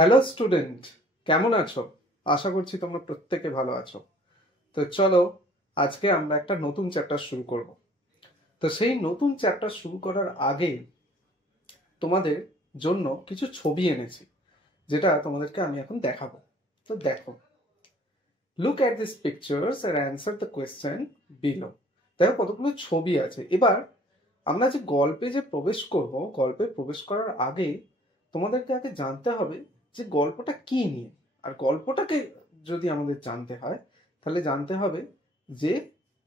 Hello student, কেমন আছো? আশা করছি তোমরা প্রত্যেকে ভালো আছো। তো চলো, আজকে আমরা একটা নতুন চ্যাপ্টার শুরু করব। তো সেই নতুন চ্যাপ্টার শুরু করার আগে তোমাদের জন্য কিছু ছবি এনেছি, যেটা তোমাদেরকে আমি এখন দেখাবো। তো দেখো, look at this pictures and answer the question below. দেখো কতগুলো ছবি আছে। এবার আমরা যে গল্পে প্রবেশ করব, গল্পে প্রবেশ করার আগে তোমাদেরকে আগে জানতে হবে যে গল্পটা কি নিয়ে। আর গল্পটাকে যদি আমাদের জানতে হয়, তাহলে জানতে হবে যে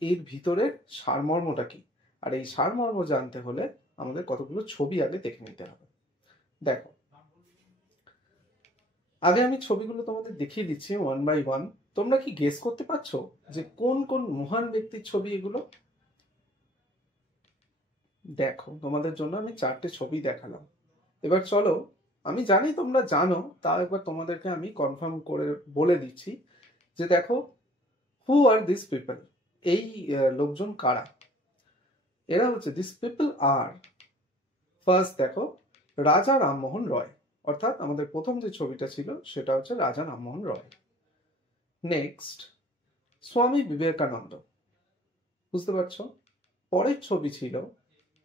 এর ভিতরের সারমর্মটা কি। আর এই সারমর্ম জানতে হলে আমাদের কতগুলো ছবি আগে দেখে নিতে হবে। দেখো, আগে আমি ছবিগুলো তোমাদের দেখিয়ে দিচ্ছি ওয়ান বাই ওয়ান। তোমরা কি গেস করতে পারছো যে কোন কোন মহান ব্যক্তির ছবি এগুলো? দেখো, তোমাদের জন্য আমি 4টে ছবি দেখালাম। এবার চলো, আমি জানি তোমরা জানো, তাও একবার তোমাদেরকে আমি কনফার্ম করে বলে দিচ্ছি যে দেখো, হু আর দিস পিপল, এই লোকজন কারা। এরা হচ্ছে, দিস পিপল আর, ফার্স্ট দেখো, রাজা রামমোহন রয়। অর্থাৎ আমাদের প্রথম যে ছবিটা ছিল সেটা হচ্ছে রাজা রামমোহন রয়। নেক্সট, স্বামী বিবেকানন্দ। বুঝতে পারছো? পরের ছবি ছিল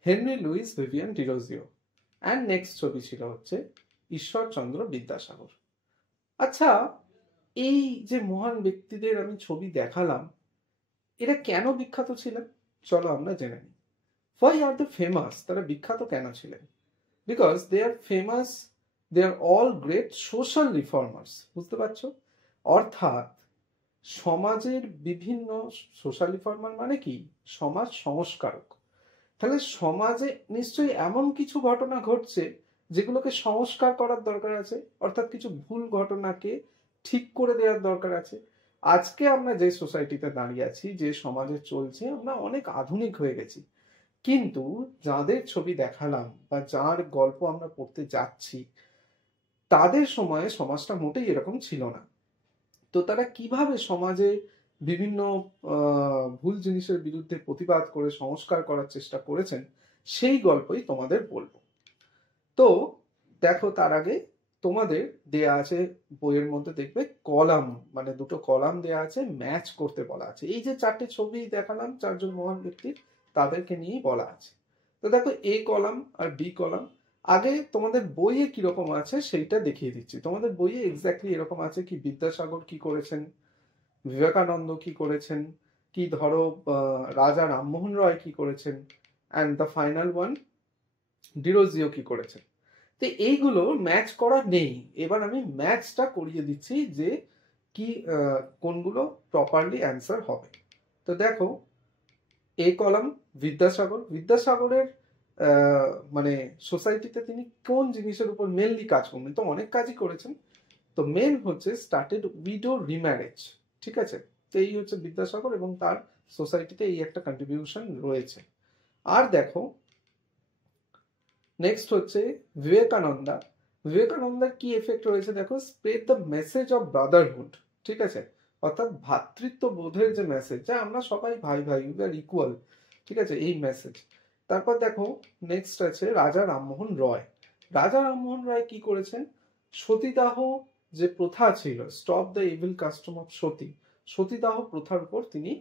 Henry Louis Vivian Derozio. And next ছবি ছিল হচ্ছে ঈশ্বরচন্দ্র বিদ্যাসাগর। আচ্ছা, এই যে মহান ব্যক্তিদের আমি ছবি দেখালাম, এরা কেন বিখ্যাত ছিলেন চলো আমরা জেনে নিই। Why are they famous? তারা বিখ্যাত কেন ছিলেন? Because they are famous, they are all great social reformers. বুঝতে পারছো? অর্থাৎ সমাজের বিভিন্ন, সোশ্যাল রিফর্মার মানে কি? সমাজ সংস্কারক। তাহলে সমাজে নিশ্চয়ই এমন কিছু ঘটনা ঘটছে যেগুলোকে সংস্কার করার দরকার আছে, অর্থাৎ কিছু ভুল ঘটনাকে ঠিক করে দেওয়ার দরকার আছে। আজকে আমরা যে সোসাইটিতে দাঁড়িয়ে আছি, যে সমাজে চলছে, আমরা অনেক আধুনিক হয়ে গেছি, কিন্তু যাদের ছবি দেখালাম বা যার গল্প আমরা পড়তে যাচ্ছি, তাদের সময়ে সমাজটা মোটেই এরকম ছিল না। তো তারা কিভাবে সমাজে বিভিন্ন ভুল জিনিসের বিরুদ্ধে প্রতিবাদ করে সংস্কার করার চেষ্টা করেছেন, সেই গল্পই তোমাদের বলবো। তো দেখো, তার আগে তোমাদের দেয়া আছে বইয়ের মধ্যে, দেখবে কলাম, মানে দুটো কলাম দেয়া আছে, ম্যাচ করতে বলা আছে। এই যে 4টে ছবি দেখালাম 4জন মহান ব্যক্তির, তাদেরকে নিয়েই বলা আছে। তো দেখো, এ কলাম আর বি কলাম। আগে তোমাদের বইয়ে কিরকম আছে সেইটা দেখিয়ে দিচ্ছি। তোমাদের বইয়ে এক্স্যাক্টলি এরকম আছে কি বিদ্যাসাগর কি করেছেন, বিবেকানন্দ কি করেছেন, কি ধরো রাজা রামমোহন রয় কি করেছেন, and the final one Derozio কি করেছেন। তো এইগুলো ম্যাচ করা নেই। এবার আমি ম্যাচটা করিয়ে দিচ্ছি যে কি কোনগুলো প্রপারলি অ্যান্সার হবে। তো দেখো, এ কলাম বিদ্যাসাগর। বিদ্যাসাগরের মানে সোসাইটিতে তিনি কোন জিনিসের উপর মেনলি কাজ করবেন? তো অনেক কাজই করেছেন। তো মেন হচ্ছে স্টার্টেড উইডো রিম্যারেজ। ঠিক আছে? তো এই হচ্ছে বিদ্যাসাগর, এবং তার সোসাইটিতে এই একটা কন্ট্রিবিউশন রয়েছে। আর দেখো, নেক্সট হচ্ছে বিবেকানন্দা। বিবেকানন্দার কি এফেক্ট রয়েছে দেখো, spread the message of Brotherhood. ঠিক আছে? অর্থাৎ ভ্রাতৃত্ব বোধের যে মেসেজ, যা আমরা সবাই ভাই ভাই, উই আর ইকুয়াল। ঠিক আছে? এই মেসেজ। তারপর দেখো, নেক্সট আছে রাজা রামমোহন রয়। রাজা রামমোহন রায় কি করেছেন? সতীদাহ যে প্রথা ছিল, stop the evil custom of Sati, সতীদাহ প্রথার উপর তিনি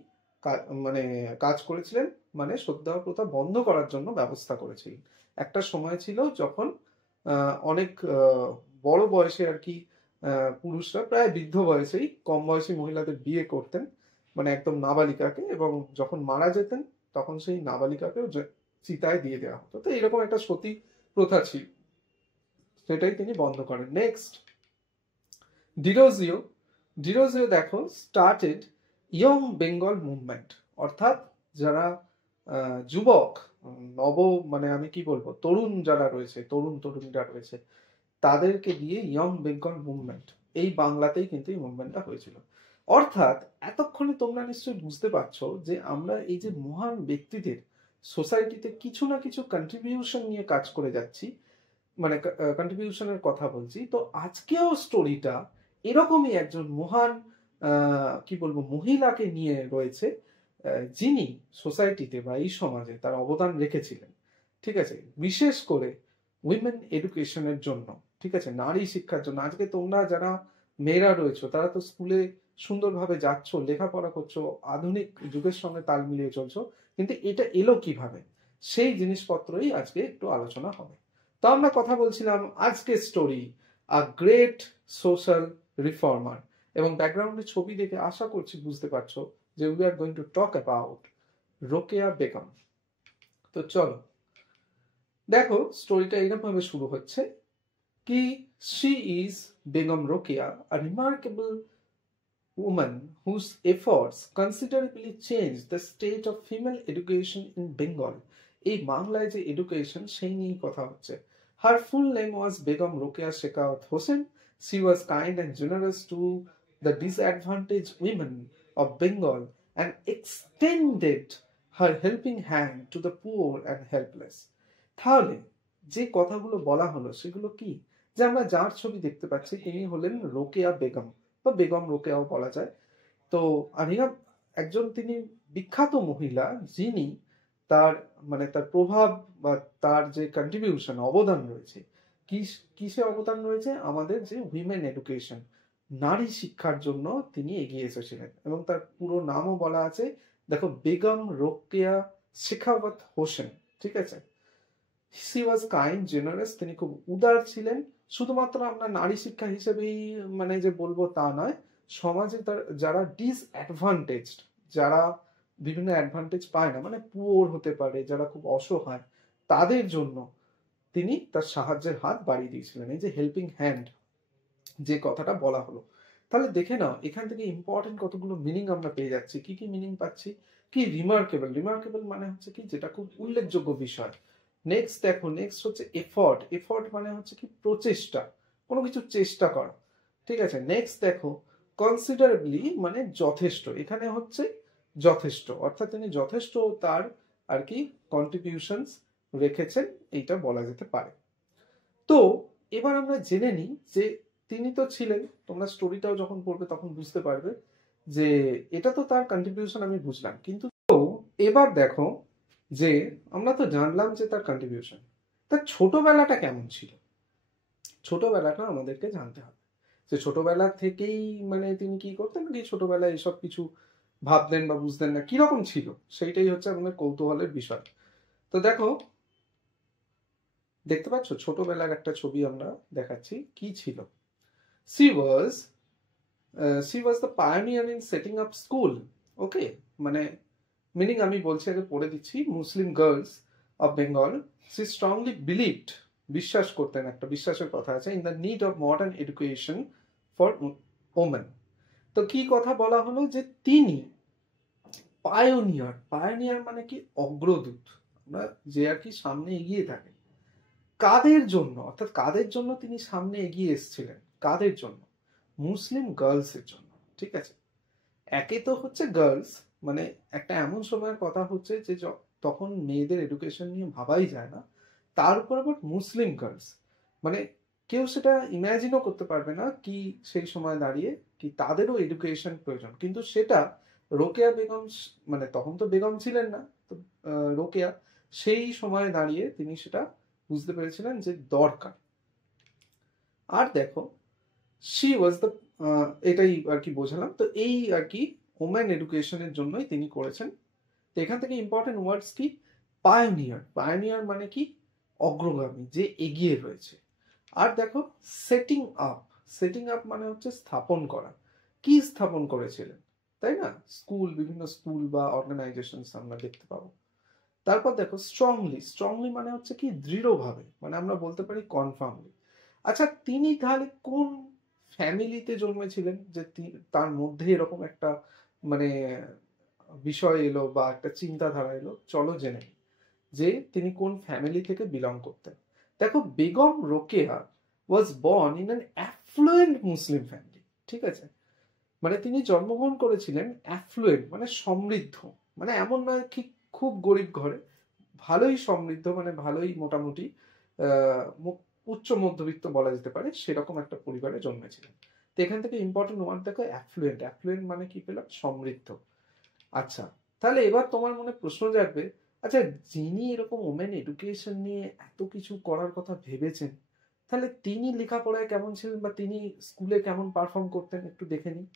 মানে কাজ করেছিলেন। মানে সতীদাহ প্রথা বন্ধ করার জন্য ব্যবস্থা করেছিলেন। একটা সময় ছিল যখন অনেক বড় বয়সে আর কি পুরুষরা প্রায় বৃদ্ধ বয়সেই কম বয়সী মহিলাদের বিয়ে করতেন, মানে একদম নাবালিকাকে, এবং যখন মারা যেতেন তখন সেই নাবালিকাকেও চিতায় দিয়ে দেওয়া হতো। তো এরকম একটা সতী প্রথা ছিল, সেটাই তিনি বন্ধ করেন। নেক্সট, ডিরোজিও। ডিরোজিও দেখো, স্টার্টেড ইয়ং বেঙ্গল মুভমেন্ট। অর্থাৎ যারা যুবক, নব, মানে আমি কি বলবো, তরুণ যারা রয়েছে, তরুণীরা রয়েছে, তাদেরকে দিয়ে ইয়ং বেঙ্গল মুভমেন্ট, এই বাংলাতেই কিন্তু এই মুভমেন্টটা হয়েছিল। অর্থাৎ এতক্ষণে তোমরা নিশ্চয়ই বুঝতে পারছো যে আমরা এই যে মহান ব্যক্তিদের সোসাইটিতে কিছু না কিছু কন্ট্রিবিউশন নিয়ে কাজ করে যাচ্ছি, মানে কন্ট্রিবিউশনের কথা বলছি। তো আজকেও স্টোরিটা এরকমই একজন মহান কি বলবো মহিলাকে নিয়ে রয়েছে, যিনি সোসাইটিতে বা এই সমাজে তার অবদান রেখেছিলেন। ঠিক আছে? বিশেষ করে উইমেন এডুকেশনের জন্য। ঠিক আছে, নারী শিক্ষার জন্য। আজকে তোমরা যারা মেয়েরা রয়েছো তারা তো স্কুলে সুন্দরভাবে যাচ্ছ, লেখাপড়া করছো, আধুনিক যুগের সঙ্গে তাল মিলিয়ে চলছো, কিন্তু এটা এলো কিভাবে, সেই জিনিসপত্রই আজকে একটু আলোচনা হবে। তো আমরা কথা বলছিলাম আজকে story a great social reformer, এবং ব্যাকগ্রাউন্ডে ছবি দেখে আশা করছি বুঝতে পারছো যে we are going to talk about Rokeya Begum. তো চলো দেখো, স্টোরিটা এরকম ভাবে শুরু হচ্ছে কি, she is Begum Rokeya, a remarkable woman whose efforts considerably changed the state of female education in Bengal. এই বাংলায় যে এডুকেশন সেই নিয়েই কথা হচ্ছে। Her full name was Begum Rokeya Shekhawat Hossain. She was kind and generous to the disadvantaged women of Bengal and extended her helping hand to the poor and helpless. তাহলে যে কথাগুলো বলা হলো সেগুলো কি, যে আমরা যার ছবি দেখতে পাচ্ছি তিনি হলেন রোকেয়া বেগম, বা বেগম রোকেয়াও বলা যায়। তো আরিয়া একজন তিনি বিখ্যাত মহিলা, যিনি তার মানে তার প্রভাব বা তার যে কন্ট্রিবিউশন অবদান রয়েছে, কিসে অবদান রয়েছে, আমাদের যে উইমেন এডুকেশন, নারী শিক্ষার জন্য তিনি এগিয়ে এসেছিলেন। এবং তার পুরো নামও বলা আছে, দেখো, বেগম রোকেয়া শেখাওয়াত হোসেন। ঠিক আছে, সি ওয়াজ কাইন্ড জেনারেস, তিনি খুব উদার ছিলেন। শুধুমাত্র আমরা নারী শিক্ষা হিসেবেই মানে যে বলবো তা নয়, সমাজে তার যারা ডিসঅ্যাডভান্টেজড, যারা বিভিন্ন অ্যাডভান্টেজ পায় না, মানে পুয়োর হতে পারে, যারা খুব অসহায়, তাদের জন্য তিনি তার সাহায্যের হাত বাড়িয়ে দিয়েছিলেন। এই যে হেল্পিং হ্যান্ড যে কথাটা বলা হলো, তাহলে দেখে নাও এখান থেকে ইম্পর্টেন্ট কতগুলো মিনিং আমরা পেয়ে যাচ্ছি। কি কি মিনিং পাচ্ছি, কি রিমার্কেবল, রিমার্কেবল মানে হচ্ছে কি যেটা খুব উল্লেখযোগ্য বিষয়। নেক্সট দেখো, নেক্সট হচ্ছে এফর্ট, এফর্ট মানে হচ্ছে কি প্রচেষ্টা, কোনো কিছু চেষ্টা করা। ঠিক আছে, নেক্সট দেখো কনসিডারেবলি মানে যথেষ্ট, এখানে হচ্ছে যথেষ্ট, অর্থাৎ তিনি যথেষ্ট তার আর কি কন্ট্রিবিউশনস রেখেছেন, এইটা বলা যেতে পারে। তো এবার আমরা জেনে নিই যে তিনি তো ছিলেন, তোমরা স্টোরিটাও যখন পড়বে তখন বুঝতে পারবে যে এটা তো তার কন্ট্রিবিউশন, আমি বুঝলাম, কিন্তু তো এবার দেখো যে আমরা তো জানলাম যে তার কন্ট্রিবিউশন, তার ছোটবেলাটা কেমন ছিল, ছোটবেলাটা আমাদেরকে জানতে হবে। যে ছোটবেলা থেকেই মানে তিনি কি করতেন, কি ছোটবেলায় এসব কিছু ভাবতেন বা বুঝতেন না, কিরকম ছিল, সেইটাই হচ্ছে আমাদের কৌতূহলের বিষয়। তো দেখো, দেখতে পাচ্ছ ছোটবেলার একটা ছবি আমরা দেখাচ্ছি, কি ছিল। She was she was the pioneer in setting up school. ওকে, মানে মিনিং আমি বলছি, আগে পড়ে দিচ্ছি। Muslim girls of Bengal, she strongly believed, বিশ্বাস করতেন, একটা বিশ্বাসের কথা আছে, in the need of modern education for women. তো কি কথা বলা হলো, যে তিনি পায়োনিয়ার, পায়োনিয়ার মানে কি অগ্রদূত, আমরা যে আর কি সামনে এগিয়ে থাকে। কাদের জন্য, অর্থাৎ কাদের জন্য তিনি সামনে এগিয়ে এসেছিলেন, কাদের জন্য, মুসলিম গার্লসের জন্য। ঠিক আছে, একে তো হচ্ছে গার্লস, মানে একটা এমন সময়ের কথা হচ্ছে যে তখন মেয়েদের এডুকেশন নিয়ে ভাবাই যায় না, তার উপর আবার মুসলিম গার্লস, মানে কেউ সেটা ইমাজিনও করতে পারবে না কি সেই সময় দাঁড়িয়ে কি তাদেরও এডুকেশন প্রয়োজন। কিন্তু সেটা রোকেয়া বেগম, মানে তখন তো বেগম ছিলেন না, তো রোকেয়া সেই সময় দাঁড়িয়ে তিনি সেটা বুঝতে পেরেছিলেন যে দরকার। আর দেখো, শি ওয়াজ দ্য, এটাই আর কি বোঝালাম। তো এই আর কি ওমেন এডুকেশনের জন্যই তিনি করেছেন। তো এখান থেকে ইম্পর্টেন্ট ওয়ার্ডস কি, পায়োনিয়ার, পায়োনিয়ার মানে কি অগ্রগামী, যে এগিয়ে রয়েছে। আর দেখো সেটিং আপ, সেটিং আপ মানে হচ্ছে স্থাপন করা, কি স্থাপন করেছিলেন, তাই না, স্কুল, বিভিন্ন স্কুল বা অর্গানাইজেশন আমরা দেখতে পাবো। তারপর দেখো স্ট্রংলি, স্ট্রংলি মানে হচ্ছে কি দৃঢ়ভাবে, মানে আমরা বলতে পারি কনফার্মলি। আচ্ছা, তিনি তাহলে কোন ফ্যামিলিতে জন্মেছিলেন যে তার মধ্যে এরকম একটা মানে বিষয় এলো বা একটা চিন্তাধারা এলো, চলো জেনে নিই যে তিনি কোন ফ্যামিলি থেকে বিলং করতেন। দেখো, বেগম রোকেয়া ওয়াজ born in an effluent Muslim family. ঠিক আছে, মানে তিনি জন্মগ্রহণ করেছিলেন অ্যাফ্লুয়েন্ট মানে সমৃদ্ধ, মানে এমন নয় কি খুব গরিব ঘরে, ভালোই সমৃদ্ধ, মানে ভালোই মোটামুটি উচ্চ মধ্যবিত্ত বলা যেতে পারে, সেরকম একটা পরিবারে জন্মেছিলেন। তো এখান থেকে ইম্পর্টেন্ট ওয়ার্ড দেখো অ্যাফ্লুয়েন্ট, অ্যাফ্লুয়েন্ট মানে কি পেলাম, সমৃদ্ধ। আচ্ছা, তাহলে এবার তোমার মনে প্রশ্ন জাগবে, আচ্ছা যিনি এরকম ওমেন এডুকেশন নিয়ে এত কিছু করার কথা ভেবেছেন, তাহলে তিনি লেখাপড়ায় কেমন ছিলেন বা তিনি স্কুলে কেমন পারফর্ম করতেন একটু দেখে নিই।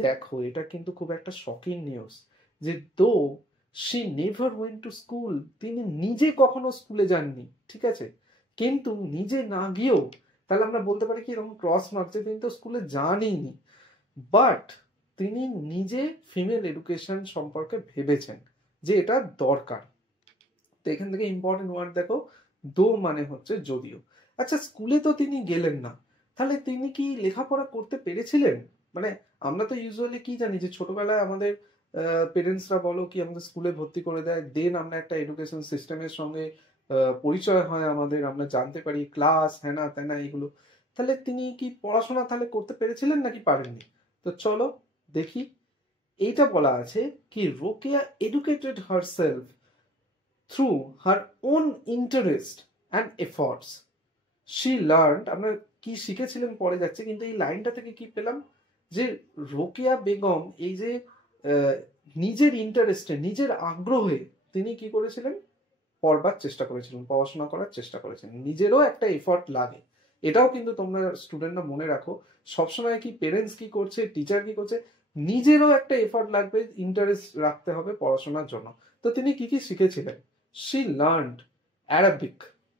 দেখো এটা কিন্তু খুব একটা শকিং নিউজ যে though she never went to school, তিনি নিজে কখনো স্কুলে যাননি, ঠিক আছে, কিন্তু নিজে না গিয়েও তাহলে আমরা বলতে পারি কি এরকম ক্রস মার্কছে তিনি তো স্কুলে যানইনি, বাট তিনি নিজে ফিমেল এডুকেশন সম্পর্কে ভেবেছেন যে এটা দরকার। তো এখান থেকে ইম্পর্টেন্ট ওয়ার্ড দেখো, দো মানে হচ্ছে যদিও। আচ্ছা স্কুলে তো তিনি গেলেন না, তাহলে তিনি কি লেখাপড়া করতে পেরেছিলেন? মানে আমরা তো ইউজুয়ালি কি জানি যে ছোটবেলায় আমাদের পেরেন্টসরা বলো কি আমাদের স্কুলে ভর্তি করে দেয়, দেন আমরা একটা এডুকেশন সিস্টেমের সঙ্গে পরিচয় হয় আমাদের, আমরা জানতে পারি ক্লাস হ্যানা ত্যানা এগুলো। তাহলে তিনি কি পড়াশোনা তাহলে করতে পেরেছিলেন নাকি পারেননি? তো চলো দেখি। এইটা বলা আছে কি Rokeya educated herself through her own interest and efforts. She learned, আমরা কি শিখেছিলেন পরে যাচ্ছে, কিন্তু এই লাইনটা থেকে কি পেলাম যে রোকেয়া বেগম এই যে নিজের ইন্টারেস্টে নিজের আগ্রহে তিনি কি করেছিলেন, পড়বার চেষ্টা করেছিলেন, পড়াশোনা করার চেষ্টা করেছেন। নিজেরও একটা এফর্ট লাগে, এটাও কিন্তু তোমরা স্টুডেন্টরা মনে রাখো, সবসময় কি পেরেন্টস কি করছে টিচার কি করছে, নিজেরও একটা এফর্ট লাগবে, ইন্টারেস্ট রাখতে হবে পড়াশোনার জন্য। তো তিনি কি কি শিখেছিলেন? শি লার্নড অ্যারাবিক,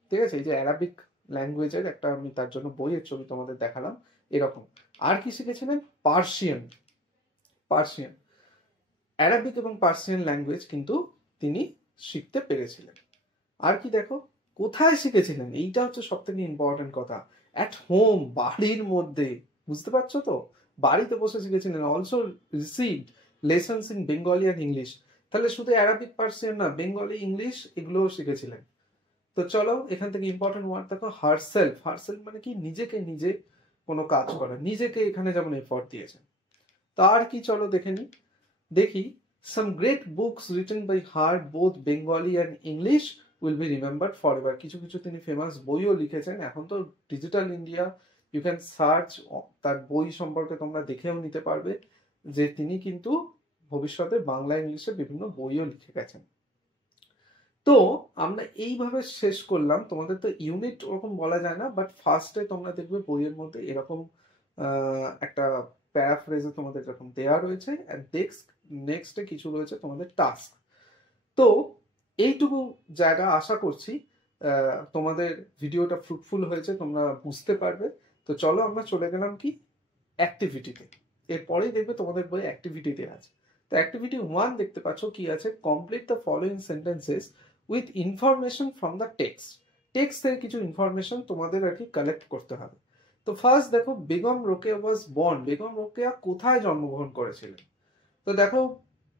ঠিক আছে, এই যে অ্যারাবিক ল্যাঙ্গুয়েজের একটা আমি তার জন্য বইয়ের ছবি তোমাদের দেখালাম এরকম। আর কি শিখেছিলেন? পার্সিয়ান, পার্সিয়ান, অ্যারাবিক এবং পার্সিয়ান ল্যাঙ্গুয়েজ কিন্তু তিনি শিখতে পেরেছিলেন। আর কি দেখো, কোথায় শিখেছিলেন, এইটা হচ্ছে সব থেকে ইম্পর্টেন্ট কথা। অ্যাট হোম, বাড়ির মধ্যে, বুঝতে পারছো তো, বাড়িতে বসে শিখেছিলেন। Also received lessons in Bengali and English, তাহলে শুধু অ্যারাবিক পার্সিয়ান না, বেঙ্গলি ইংলিশ এগুলোও শিখেছিলেন। তো চলো এখান থেকে ইম্পর্টেন্ট ওয়ার্ড দেখো, হারসেলফ, হারসেলফ মানে কি নিজেকে নিজে কোনো কাজ করা, নিজেকে এখানে যেমন এফর্ট দিয়েছেন। তার কি চলো দেখে নি, দেখি। Some great books written by her, both Bengali and English, will be remembered forever. কিছু কিছু তিনি ফেমাস বইও লিখেছেন। এখন তো digital India, you can search, তার বই সম্পর্কে তোমরা দেখেও নিতে পারবে যে তিনি কিন্তু ভবিষ্যতে বাংলা ইংলিশে বিভিন্ন বইও লিখে গেছেন। তো আমরা এইভাবে শেষ করলাম। তোমাদের তো ইউনিট ওরকম বলা যায় না, বাট ফার্স্টে তোমরা দেখবে বইয়ের মধ্যে এরকম একটা প্যারাফ্রেজে তোমাদের এরকম দেয়া রয়েছে, আর নেক্সটে কিছু রয়েছে তোমাদের টাস্ক। তো এইটুকু জায়গা আশা করছি তোমাদের ভিডিওটা ফ্রুটফুল হয়েছে, তোমরা বুঝতে পারবে। তো চলো আমরা চলে গেলাম কি অ্যাক্টিভিটিতে। এরপরেই দেখবে তোমাদের বই অ্যাক্টিভিটি দেওয়া আছে। তো অ্যাক্টিভিটি 1 দেখতে পাচ্ছ কি আছে, complete the following sentences with information from the text. Text থেকে কিছু ইনফরমেশন তোমাদের আর কি কালেক্ট করতে হবে। তো ফার্স্ট দেখো, বেগম রোকেয়া ওয়াজ বর্ন, বেগম রোকেয়া কোথায় জন্মগ্রহণ করেছিলেন? তো দেখো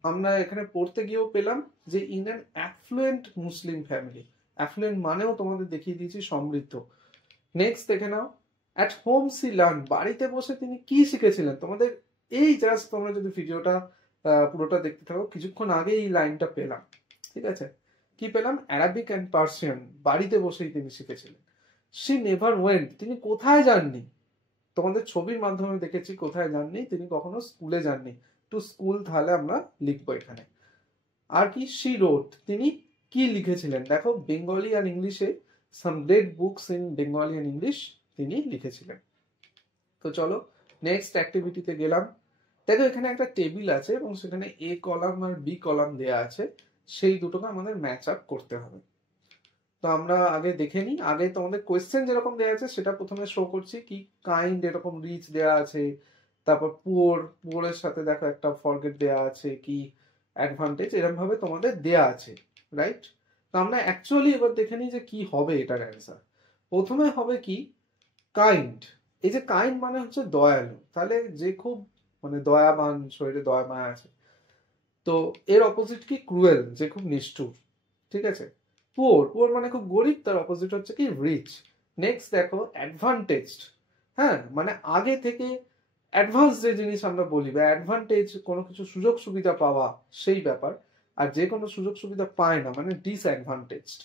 আমরা এখানে পড়তে গিয়েও পেলাম যে in an effluent Muslim family. Effluent মানেও তোমাদের দেখিয়ে দিয়েছি সমৃদ্ধ। নেক্সট দেখে নাও, অ্যাট হোম সি লার্ন, বাড়িতে বসে তিনি কি শিখেছিলেন? তোমাদের এই জাস্ট তোমরা যদি ভিডিওটা পুরোটা দেখতে থাকো, কিছুক্ষণ আগে এই লাইনটা পেলাম, ঠিক আছে, কি পেলাম? অ্যারাবিক অ্যান্ড পার্সিয়ান, বাড়িতে বসেই তিনি শিখেছিলেন। শি নেভার ওয়েন্ট, তিনি কোথায় যাননি? তোমাদের ছবির মাধ্যমে দেখেছি কোথায় যাননি, তিনি কখনো স্কুলে যাননি। টু স্কুল তাহলে আমরা লিখবো এখানে। আর কি? শি রোট, তিনি কি লিখেছিলেন? দেখো বেঙ্গলি আর ইংলিশে, some great books in Bengali and English তিনি লিখেছিলেন। তো চলো নেক্সট অ্যাক্টিভিটিতে গেলাম। দেখো এখানে একটা টেবিল আছে এবং সেখানে এ কলাম আর বি কলাম দেয়া আছে, সেই দুটোকে আমাদের ম্যাচ আপ করতে হবে। তো আমরা আগে দেখে নিই। আগে তোমাদের কোয়েশ্চেন যেরকম দেওয়া আছে সেটা প্রথমে শো করছি, কি কাইন্ড এরকম রিচ দেয়া আছে, তারপর পুয়ার, পুয়ারের সাথে দেখো একটা ফরগেট দেয়া আছে, কি অ্যাডভান্টেজ, এরকম ভাবে তোমাদের দেয়া আছে, রাইট? তো আমরা অ্যাকচুয়ালি এবার দেখে নিই যে কি হবে এটার অ্যান্সার। প্রথমে হবে কি কাইন্ড। এই যে কাইন্ড মানে হচ্ছে দয়ালু, তাহলে যে খুব মানে দয়াবান, শরীরে দয়া মায়া আছে। তো এর অপোজিট কি ক্রুয়েল, যে খুব নিষ্ঠুর, ঠিক আছে। পুয়ার, পুয়ার মানে খুব গরিব, তার অপোজিট হচ্ছে কি রিচ। নেক্সট দেখো অ্যাডভান্টেজড, হ্যাঁ মানে আগে থেকে অ্যাডভান্স যে জিনিস আমরা বলি বা অ্যাডভান্টেজ কোনো কিছু সুযোগ সুবিধা পাওয়া সেই ব্যাপার, আর যে কোনো সুযোগ সুবিধা পায় না মানে ডিসঅ্যাডভান্টেজড।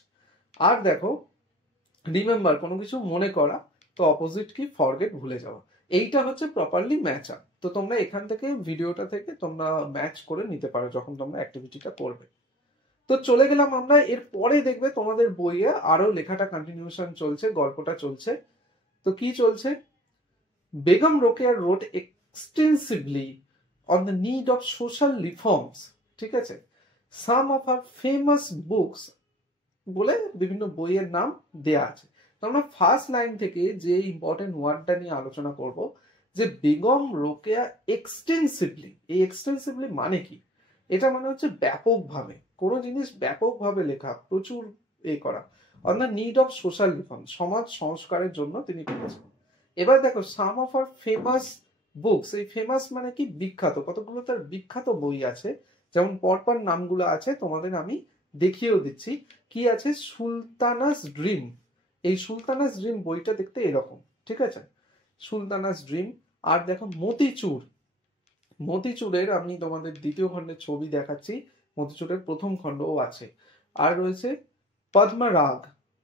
আর দেখো রিমেম্বার, কোনো কিছু মনে করা, তো অপোজিট কি ফরগেট, ভুলে যাওয়া। এইটা হচ্ছে প্রপারলি ম্যাচ আপ। তো তোমরা এখান থেকে ভিডিওটা থেকে তোমরা ম্যাচ করে নিতে পারো যখন তোমরা অ্যাক্টিভিটিটা করবে। তো চলে গেলাম আমরা, এর পরে দেখবে তোমাদের বইয়ে আরো লেখাটা কন্টিনিউশন চলছে, গল্পটা চলছে। তো কি চলছে, Begum Rokeya road extensively on the need of social reforms, ঠিক আছে, সাম অফ আর ফেমাস বুকস বলে বিভিন্ন বইয়ের নাম দেয়া আছে। তো আমরা ফার্স্ট লাইন থেকে যে ইম্পর্টেন্ট ওয়ার্ডটা নিয়ে আলোচনা করব, যে বেগম রোকেয়া এক্সটেন্সিভলি, এই এক্সটেন্সিভলি মানে কি, এটা মানে হচ্ছে ব্যাপকভাবে, কোনো জিনিস ব্যাপকভাবে লেখা, প্রচুর করা, on the need of social reform, সমাজ সংস্কারের জন্য তিনি করেছেন। এবার দেখো সাম অফ আর ফেমাস বুকস, এই ফেমাস মানে কি বিখ্যাত, কতগুলো তার বিখ্যাত বই আছে, যেমন পরপর নামগুলো আছে তোমাদের আমি দেখিয়েও দিচ্ছি। কি আছে, সুলতানাস ড্রিম, এই সুলতানাস ড্রিম বইটা দেখতে এরকম, ঠিক আছে, সুলতানাস ড্রিম। আর দেখো মতিচুর, মতিচুরের আমি তোমাদের দ্বিতীয় খণ্ডের ছবি দেখাচ্ছি, মতিচুরের প্রথম খণ্ডও আছে। আর রয়েছে পদ্মরাগ,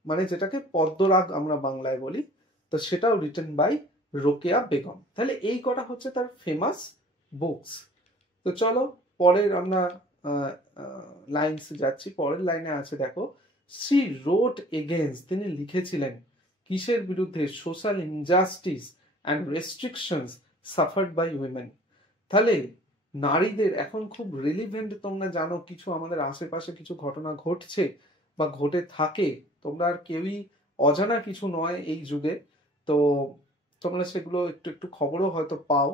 মানে যেটাকে পদ্মরাগ আমরা বাংলায় বলি, তো সেটাও রিটেন বাই রোকেয়া বেগম। তাহলে এই কটা হচ্ছে তার ফেমাস বুকস। তো চলো পরের আমরা লাইনস যাচ্ছি। পরের লাইনে আছে দেখো, সি রোট এগেইনস্ট, তিনি লিখেছিলেন কিসের বিরুদ্ধে, social injustice and restrictions suffered by women. তাহলে নারীদের এখন খুব রিলিভেন্ট, তোমরা জানো কিছু আমাদের আশেপাশে কিছু ঘটনা ঘটছে বা ঘটে থাকে, তোমরা আর কেউই অজানা কিছু নয় এই যুগে, তো তোমরা সেগুলো একটু একটু খবরও হয়তো পাও।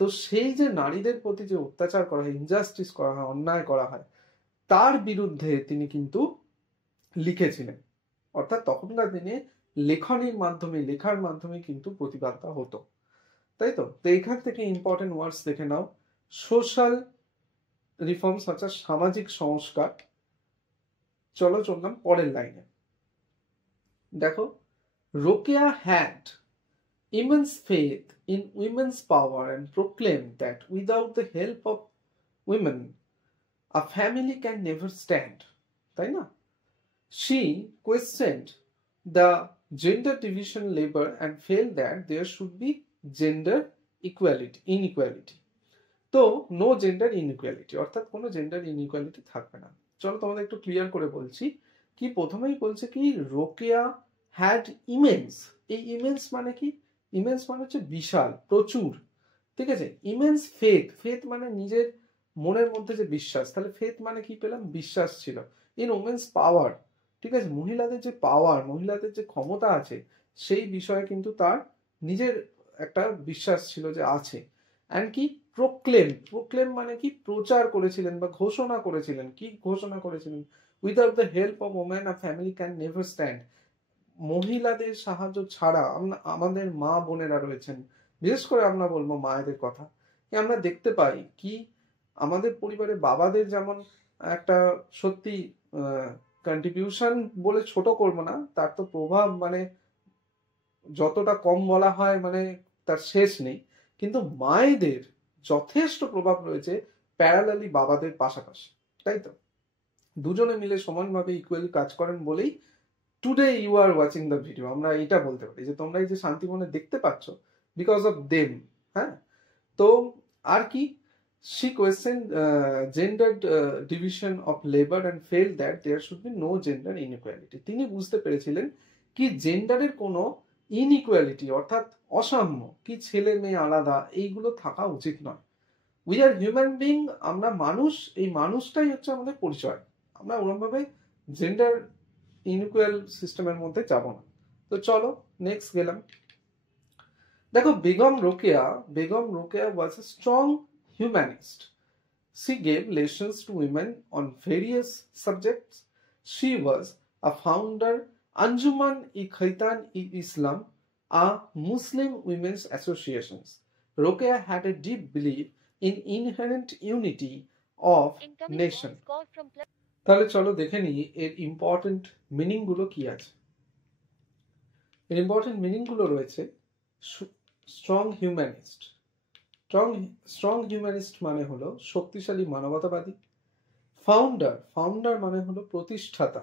তো সেই যে নারীদের প্রতি যে অত্যাচার করা হয়, ইনজাস্টিস করা হয়, অন্যায় করা হয়, তার বিরুদ্ধে তিনি কিন্তু লিখেছিলেন। অর্থাৎ তখনকার দিনে লেখনীর মাধ্যমে, লেখার মাধ্যমে কিন্তু প্রতিবাদটা হতো, তাই তো। তো এইখান থেকে ইম্পর্টেন্ট ওয়ার্ডস দেখে নাও, সোশ্যাল রিফর্মস অর্থাৎ সামাজিক সংস্কার। চলো চললাম পরের লাইনে। দেখো, Rokeya had immense faith in women's power and proclaimed that without the help of women a family can never stand, তাই না? She questioned the gender division labor and felt that there should be gender inequality. তো no gender inequality, অর্থাৎ কোনো gender inequality থাকবে না। চলো তোমাদের একটু ক্লিয়ার করে বলছি। কি প্রথমেই বলছে কি, রোকেয়া হ্যাড ইমেন্স, এই ইমেন্স মানে কি, ইমেন্স মানে হচ্ছে বিশাল, প্রচুর, ঠিক আছে। ইমেন্স ফেথ, ফেথ মানে নিজের মনের মধ্যে যে বিশ্বাস, তাহলে ফেথ মানে কি পেলাম, বিশ্বাস ছিল। ইন ওমেন্স পাওয়ার, ঠিক আছে, মহিলাদের যে পাওয়ার, মহিলাদের যে ক্ষমতা আছে, সেই বিষয়ে কিন্তু তার নিজের একটা বিশ্বাস ছিল যে আছে। অ্যান্ড কি, প্রোক্লেম, প্রোক্লেম মানে কি, প্রচার করেছিলেন বা ঘোষণা করেছিলেন। কি ঘোষণা করেছিলেন, without the help of woman a family can never stand, মহিলাদের সাহায্য ছাড়া, আমাদের মা বোনেরা রয়েছেন, বিশেষ করে আমরা বলবো মায়েদের কথা, আমরা দেখতে পাই কি আমাদের পরিবারে বাবাদের যেমন একটা সত্যি কন্ট্রিবিউশন বলে ছোট করবো না, তার তো প্রভাব মানে যতটা কম বলা হয় মানে তার শেষ নেই, কিন্তু মায়েদের যথেষ্ট প্রভাব রয়েছে প্যারালালি বাবাদের পাশাপাশি, তাই তো। দুজনে মিলে সমানভাবে ইকুয়ালি কাজ করেন বলেই today you are watching the video, আমরা এটা বলতে পারি যে তোমরা এই যে শান্তিমনে দেখতে পাচ্ছ, বিকজ অফ দেম। হ্যাঁ, তো আর কি, she questioned gendered division of labor and felt that there should be no gender inequality. তিনি বুঝতে পেরেছিলেন কি জেন্ডারের কোনো ইনইকুয়ালিটি অর্থাৎ অসাম্য, কি ছেলে মেয়ে আলাদা, এইগুলো থাকা উচিত নয়। উই আর হিউম্যান বিং, আমরা মানুষ, এই মানুষটাই হচ্ছে আমাদের পরিচয়, আমরা ওরমভাবে জেন্ডার ইনইকুয়াল সিস্টেমের মধ্যে যাব না। তো চলো নেক্সট গেলাম। দেখো, Begum Rokeya was a strong humanist. She gave lessons to women on various subjects. She was a founder Anjuman-e-Khaitan-e-Islam, a Muslim women's association. Rokeya had a deep belief in inherent unity of nation. তাহলে চলো দেখে নিই এর important meaning গুলো কি আছে। এর important meaning গুলো রয়েছে, স্ট্রং হিউম্যানিস্ট, স্ট্রং হিউম্যানিস্ট মানে হলো শক্তিশালী মানবতাবাদী। ফাউন্ডার মানে হলো প্রতিষ্ঠাতা,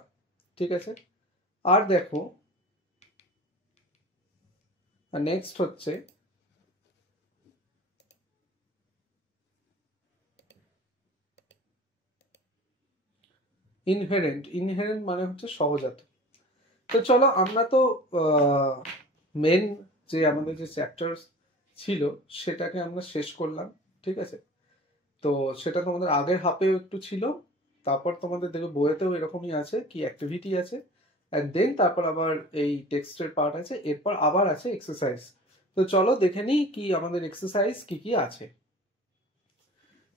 ঠিক আছে। আর দেখো নেক্সট হচ্ছে ইনহেরেন্ট মানে হচ্ছে সহজাত। তো চলো আমরা তো মেন যে আমাদের যে চ্যাপ্টার ছিল সেটাকে আমরা শেষ করলাম, ঠিক আছে। তো সেটা তোমাদের আগের হাফেও একটু ছিল, তারপর তোমাদের দেখবে বইয়েতেও এরকমই আছে কি অ্যাক্টিভিটি আছে, অ্যান্ড দেন তারপর আবার এই টেক্সটের পার্ট আছে, এরপর আবার আছে এক্সারসাইজ। তো চলো দেখে নিই কি আমাদের এক্সারসাইজ কি কি আছে।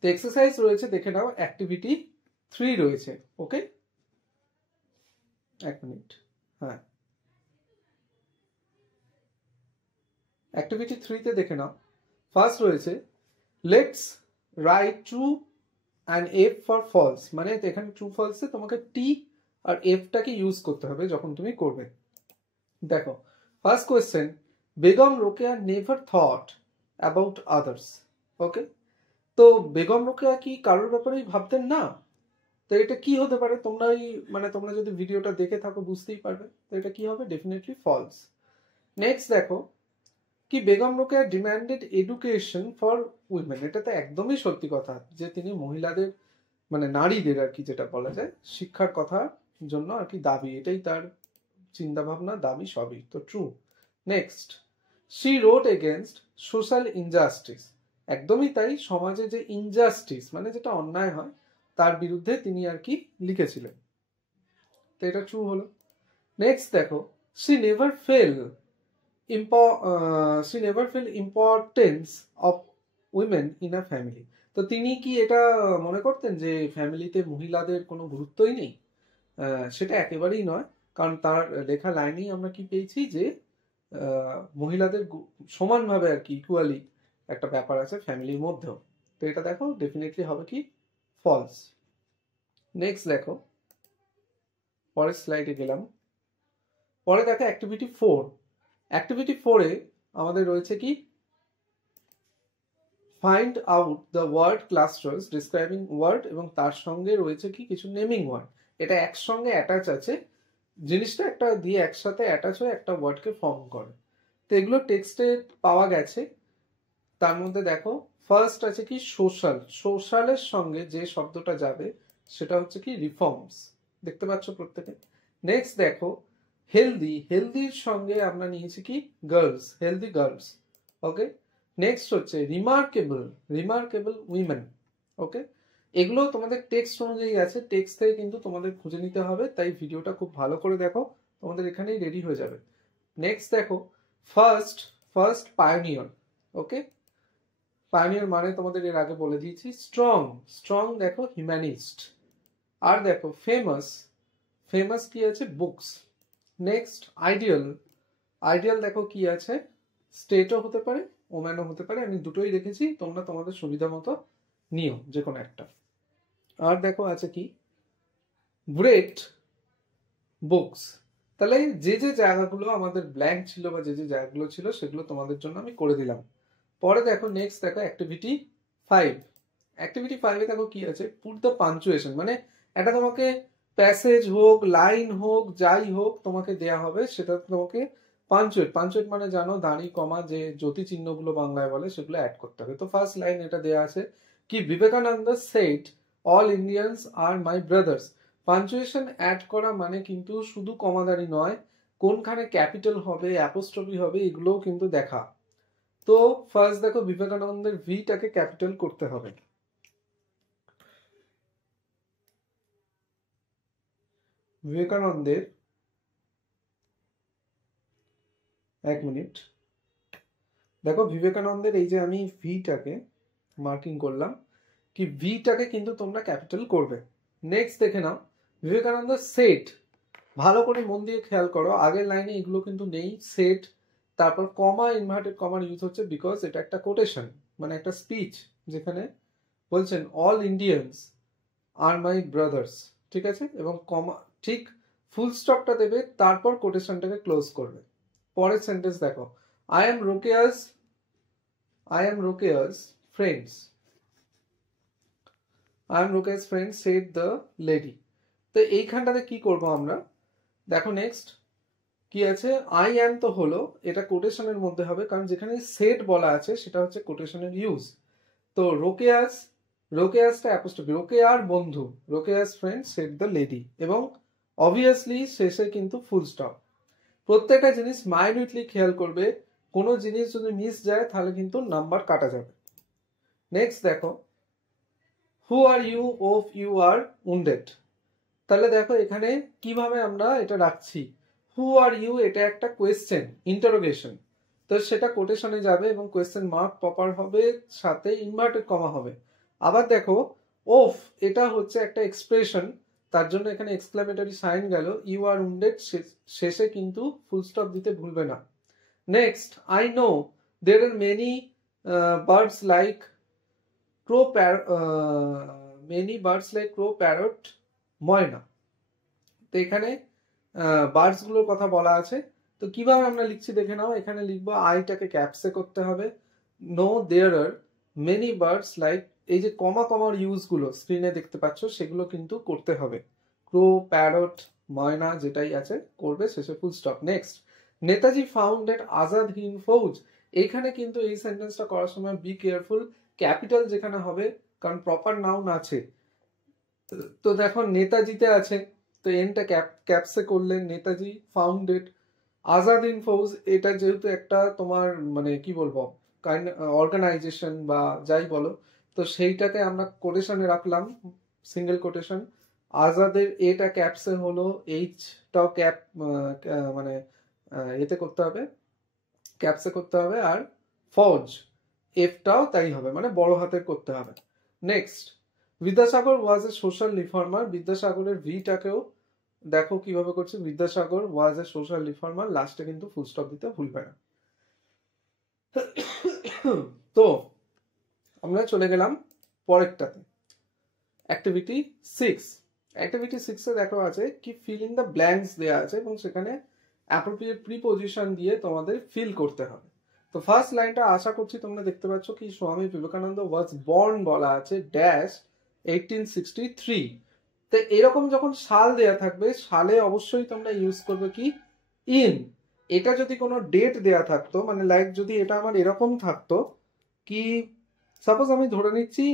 তো এক্সারসাইজ রয়েছে, দেখে নাও, অ্যাক্টিভিটি 3 রয়েছে। ওকে, এক মিনিট, হ্যাঁ, অ্যাক্টিভিটি 3 তে দেখে নাও, ফার্স্ট রয়েছে let's write true and F for false, মানে এখানে ট্রু ফলসে তোমাকে টি আর এফটাকে ইউজ করতে হবে যখন তুমি করবে। দেখো, first question, Begum Rokeya never thought about others. Okay, তো বেগম রোকেয়া কি কারোর ব্যাপারেই ভাবতেন না? তো এটা কি হতে পারে? তোমরা যদি ভিডিওটা দেখে থাকো বুঝতেই পারবে। তো এটা কি হবে? Definitely false. নেক্সট দেখো, কি Begum Rokeya demanded education for women, এটা তো একদমই সত্যি কথা যে তিনি মহিলাদের, মানে নারীদের আর কি যেটা বলা যায়, শিক্ষার কথা জন্য আর কি দাবি, এটাই তার চিন্তা ভাবনা, দাবি সবই তো true. Next, she wrote against social injustice, একদমই তাই, সমাজে যে ইনজাস্টিস মানে যেটা অন্যায় হয় তার বিরুদ্ধে তিনি আর কি লিখেছিলেন, তো এটা ট্রু হলো। নেক্সট দেখো, she never fail importance of women in a family, তো তিনি কি এটা মনে করতেন যে ফ্যামিলিতে মহিলাদের কোনো গুরুত্বই নেই? সেটা একেবারেই নয়, কারণ তার লেখা লাইনেই আমরা কি পেয়েছি যে মহিলাদের সমানভাবে আর কি ইকুয়ালি একটা ব্যাপার আছে ফ্যামিলির মধ্যেও। তো এটা দেখো ডেফিনেটলি হবে কি ফলস। নেক্সট দেখো, পরের স্লাইডে গেলাম, পরে দেখো অ্যাক্টিভিটি 4। অ্যাক্টিভিটি 4-এ আমাদের রয়েছে কি, find out the word clusters describing word, এবং তার সঙ্গে রয়েছে কি কিছু নেমিং ওয়ার্ড, এটা একসঙ্গে অ্যাটাচ আছে, জিনিসটা একটা দিয়ে একসাথে অ্যাটাচ হয়ে একটা ওয়ার্ডকে ফর্ম করে। তো এগুলো টেক্সটে পাওয়া গেছে। তার মধ্যে দেখো ফার্স্ট আছে কি সোশ্যাল, সোশ্যালের সঙ্গে যে শব্দটা যাবে সেটা হচ্ছে কি রিফর্মস, দেখতে পাচ্ছ প্রত্যেকে। নেক্সট দেখো হেলদি, হেলদির সঙ্গে আমরা নিয়েছি কি গার্লস, হেলদি গার্লস। ওকে, নেক্সট হচ্ছে রিমার্কেবল, রিমার্কেবল উইমেন। ওকে, এগুলো তোমাদের টেক্সট অনুযায়ী আছে, টেক্সট থেকে কিন্তু তোমাদের খুঁজে নিতে হবে, তাই ভিডিওটা খুব ভালো করে দেখো, তোমাদের এখানেই রেডি হয়ে যাবে। নেক্সট দেখো ফার্স্ট, ফার্স্ট পায়োনিয়র। ওকে, পায়োনিয়র মানে তোমাদের এর আগে বলে দিয়েছি। স্ট্রং, স্ট্রং দেখো হিউম্যানিস্ট। আর দেখো ফেমাস, ফেমাস কি আছে বুকস। নেক্সট আইডিয়াল, আইডিয়াল দেখো কি আছে, স্টেটও হতে পারে ওম্যানও হতে পারে, আমি দুটোই রেখেছি, তোমরা তোমাদের সুবিধা মতো নিও যে কোনো একটা। আর দেখো আছে কি গ্রেট বুকস। তাহলে যে যে জায়গাগুলো আমাদের ব্ল্যাঙ্ক ছিল বা যে যে জায়গাগুলো ছিল সেগুলো তোমাদের জন্য আমি করে দিলাম। পরে দেখো নেক্সট দেখো অ্যাক্টিভিটি 5। অ্যাক্টিভিটি 5-এ দেখো কি আছে, পুট দ্য পাঞ্চুয়েশন, মানে এটা তোমাকে প্যাসেজ হোক লাইন হোক যাই হোক তোমাকে দেয়া হবে, সেটা তোমাকে পাঞ্চুয়েট, পাঞ্চুয়েট মানে জানো দাঁড়ি কমা যে জ্যোতি চিহ্নগুলো বাংলায় বলে সেগুলো অ্যাড করতে হবে। তো ফার্স্ট লাইন এটা দেয়া আছে কি বিবেকানন্দ সেড অল ইন্ডিয়ানস আর মাই ব্রাদার্স, পাঞ্চুয়েশন অ্যাড করা মানে কিন্তু শুধু কমাদারি নয়, কোনখানে ক্যাপিটাল হবে অ্যাপোস্ট্রফি হবে এগুলোও কিন্তু দেখা। তো ফার্স্ট দেখো বিবেকানন্দের ভিটাকে ক্যাপিটাল করতে হবে। বিবেকানন্দের, এক মিনিট, দেখো বিবেকানন্দের এই যে আমি ভিটাকে মার্কিং করলাম, কি ভিটাকে কিন্তু তোমরা ক্যাপিটাল করবে। নেক্সট দেখে নাও বিবেকানন্দ সেট, ভালো করে মন দিয়ে খেয়াল করো, আগের লাইনে এগুলো কিন্তু নেই, সেট, তারপর কমা, ইনভার্টেড কমার ইউজ হচ্ছে বিকজ এটা একটা কোটেশন, মানে একটা স্পিচ যেখানে বলছেন অল ইন্ডিয়ানস আর মাই ব্রাদার্স, ঠিক আছে, এবং কমা ঠিক ফুল স্টপটা দেবে, তারপর কোটেশনটাকে ক্লোজ করবে। পরের সেন্টেন্স দেখো, I am Rokeya's, I am Rokeya's friends, I am Rokeya's friends said the lady. তো এইখানটাতে কি করব আমরা, দেখো নেক্সট কি আছে, আই অ্যাম তো হলো, এটা কোটেশনের মধ্যে হবে কারণ যেখানে সেট বলা আছে সেটা হচ্ছে কোটেশনের ইউজ। তো রোকেয়াস, রোকেয়াসটা অ্যাপোস্ট্রফি, রোকেয়ার বন্ধু, Rokeya's friend shed the lady, এবং অবভিয়াসলি শেষে কিন্তু ফুল স্টপ। প্রত্যেকটা জিনিস মাইনিউটলি খেয়াল করবে, কোনো জিনিস যদি মিস যায় তাহলে কিন্তু নাম্বার কাটা যাবে। নেক্সট দেখো, who are you of you are wounded. তাহলে দেখো এখানে কিভাবে আমরা এটা রাখছি, হু আর ইউ এটা একটা কোয়েশ্চেন, ইন্টারোগেশন, তো সেটা কোটেশনে যাবে এবং কোয়েশ্চেন মার্ক প্রপার হবে, সাথে ইনভার্টেড কমা হবে। আবার দেখো ওফ এটা হচ্ছে একটা এক্সপ্রেশন, তার জন্য এখানে এক্সক্লামেটরি সাইন গেল, ইউ আর উন্ডেড শেষে কিন্তু ফুল স্টপ দিতে ভুলবে না। Next, I know there are many birds like crow parrot myna. তো এখানে বার্ডস গুলোর কথা বলা আছে, তো কিভাবে আমরা লিখছি দেখে নাও। এখানে লিখবো আইটাকে ক্যাপসে করতে হবে, no there are many birds like, এই যে কমা কমার ইউজ গুলো স্ক্রিনে দেখতে পাচ্ছ সেগুলো কিন্তু করতে হবে, ক্রো প্যারট ময়না যেটাই আছে করবে, শেষে full stop. Next, Netaji found at Azad Hind Fauj. এখানে কিন্তু এই সেন্টেন্সটা করার সময় বি কেয়ারফুল, ক্যাপিটাল যেখানে হবে, কারণ প্রপার নাউন আছে। তো দেখো নেতাজিতে আছে, তো এনটা ক্যাপসে করলেন, নেতাজি ফাউন্ডেড, আজাদ হিন্দ ফৌজ এটা যেহেতু একটা তোমার মানে কি বলবো অর্গানাইজেশন বা যাই বলো, তো সেইটাকে আমরা কোটেশনে রাখলাম, সিঙ্গেল কোটেশন। আজাদের এটা ক্যাপসে হলো, এইচটাও ক্যাপ মানে এতে করতে হবে, ক্যাপসে করতে হবে, আর ফৌজ এফটাও তাই হবে, মানে বড় হাতের করতে হবে। নেক্সট, বিদ্যাসাগর ওয়াজ এ সোশ্যাল রিফর্মার। বিদ্যাসাগরের ভিটাকেও দেখো কিভাবে করছে, বিদ্যাসাগর ওয়াজ এ সোশ্যাল রিফর্মার, লাস্টে কিন্তু ফুল স্টপ দিতে ভুলবে না। তো আমরা চলে গেলাম পরেরটাতে, অ্যাক্টিভিটি 6। অ্যাক্টিভিটি 6 এ দেখো আছে কি ফিল ইন দ্য ব্ল্যাঙ্কস দেয়া আছে এবং সেখানে অ্যাপ্রোপ্রিয়েট প্রিপোজিশন দিয়ে তোমাদের ফিল করতে হবে। তো ফার্স্ট লাইনটা আশা করছি তোমরা দেখতে পাচ্ছ কি স্বামী বিবেকানন্দ ওয়াজ বর্ন বলা আছে ড্যাশ 1863। তো এরকম যখন সাল দেয়া থাকবে, সালে অবশ্যই তোমরা ইউজ করবে কি ইন। এটা যদি কোনো ডেট দেয়া থাকতো, মানে লাইক যদি এটা আমার এরকম থাকতো কি, সাপোজ আমি ধরে নিচ্ছি